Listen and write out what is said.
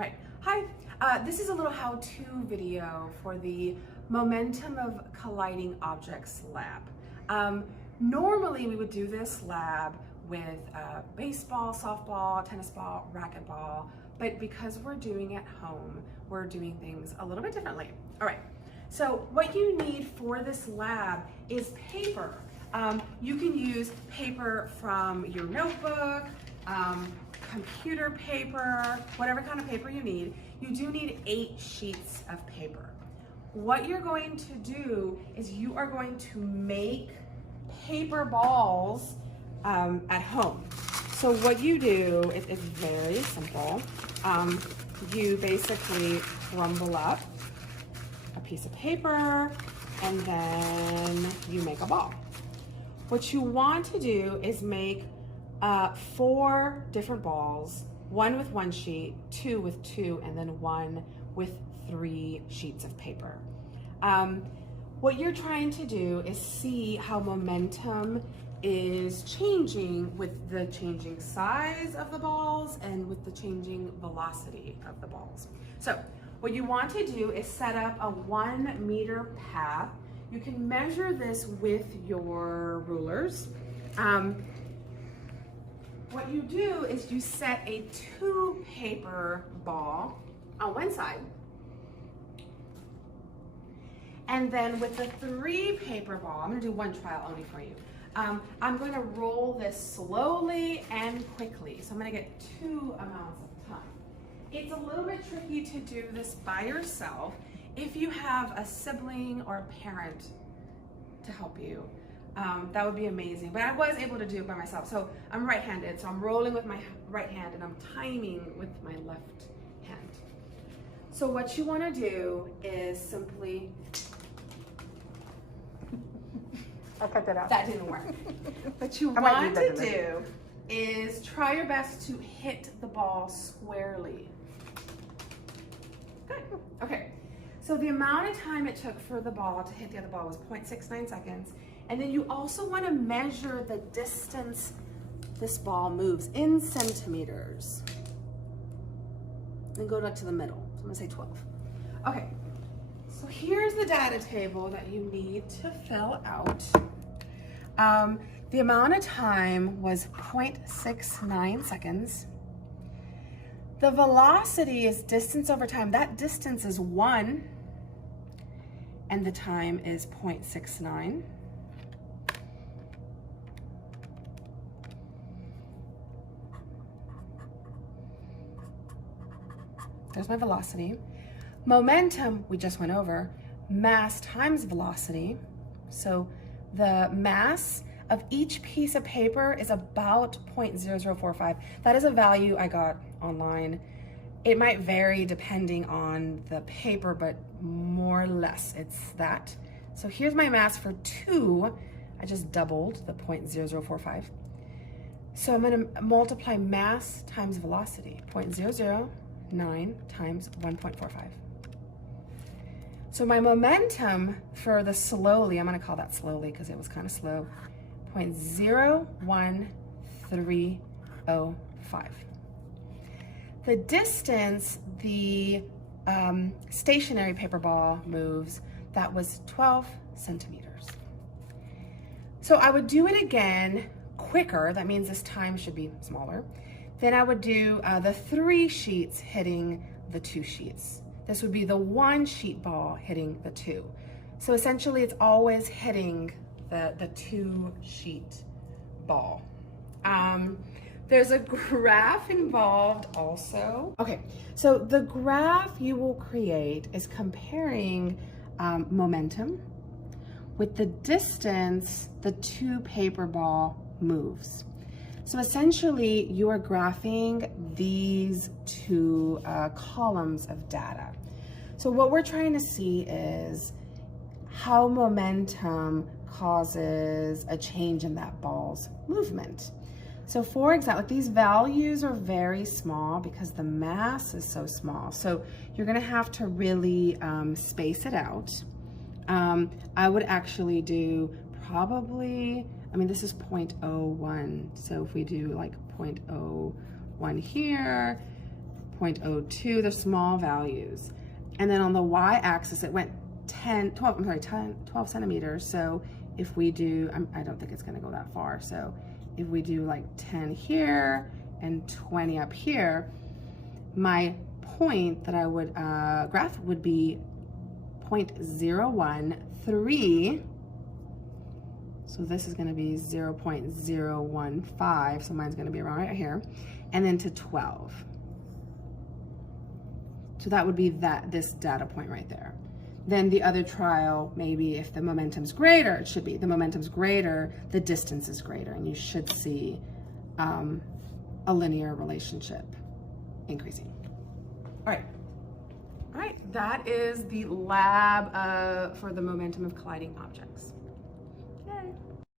All right, hi. This is a little how-to video for the Momentum of Colliding Objects lab. Normally we would do this lab with baseball, softball, tennis ball, racquetball, but because we're doing it at home, we're doing things a little bit differently. All right, so what you need for this lab is paper. You can use paper from your notebook, computer paper, whatever kind of paper you need. You do need 8 sheets of paper. What you're going to do is you are going to make paper balls at home. So what you do is it's very simple. You basically crumble up a piece of paper and then you make a ball. What you want to do is make 4 different balls, 1 with 1 sheet, 2 with 2, and then 1 with 3 sheets of paper. What you're trying to do is see how momentum is changing with the changing size of the balls and with the changing velocity of the balls. So what you want to do is set up a 1 meter path. You can measure this with your rulers. What you do is you set a 2 paper ball on one side, and then with the 3 paper ball, I'm gonna do one trial only for you. I'm gonna roll this slowly and quickly, so I'm gonna get 2 amounts of time. It's a little bit tricky to do this by yourself. If you have a sibling or a parent to help you, that would be amazing. But I was able to do it by myself. So I'm right-handed, so I'm rolling with my right hand and I'm timing with my left hand. So what you want to do is simply... I cut that out. That didn't work. What you want to do is try your best to hit the ball squarely. Good. Okay. So the amount of time it took for the ball to hit the other ball was 0.69 seconds. And then you also want to measure the distance this ball moves in centimeters. Then go up to the middle. So I'm going to say 12. Okay. So here's the data table that you need to fill out. The amount of time was 0.69 seconds. The velocity is distance over time. That distance is 1, and the time is 0.69. There's my velocity. Momentum, we just went over, mass times velocity. So the mass of each piece of paper is about 0.0045. That is a value I got online. It might vary depending on the paper, but more or less it's that. So here's my mass for 2. I just doubled the 0.0045. So I'm going to multiply mass times velocity, 0.009 times 1.45. So my momentum for the slowly, I'm going to call that slowly because it was kind of slow, 0.01305. The distance the stationary paper ball moves, that was 12 centimeters. So I would do it again quicker. That means this time should be smaller. Then I would do the 3 sheets hitting the 2 sheets. This would be the 1 sheet ball hitting the 2. So essentially it's always hitting the 2 sheet ball. There's a graph involved also. Okay, so the graph you will create is comparing momentum with the distance the 2 paper ball moves. So essentially you are graphing these 2 columns of data. So what we're trying to see is how momentum causes a change in that ball's movement. So for example, these values are very small because the mass is so small. So you're gonna have to really space it out. I would actually do probably, I mean, this is 0.01. So if we do like 0.01 here, 0.02, they're small values. And then on the y-axis, it went 12 centimeters. So if we do, I don't think it's gonna go that far. So if we do like 10 here and 20 up here, my point that I would graph would be 0.013. So this is gonna be 0.015. So mine's gonna be around right here. And then to 12. So that would be this data point right there. Then the other trial, maybe if the momentum's greater, it should be, the momentum's greater, the distance is greater, and you should see a linear relationship increasing. All right, that is the lab for the momentum of colliding objects.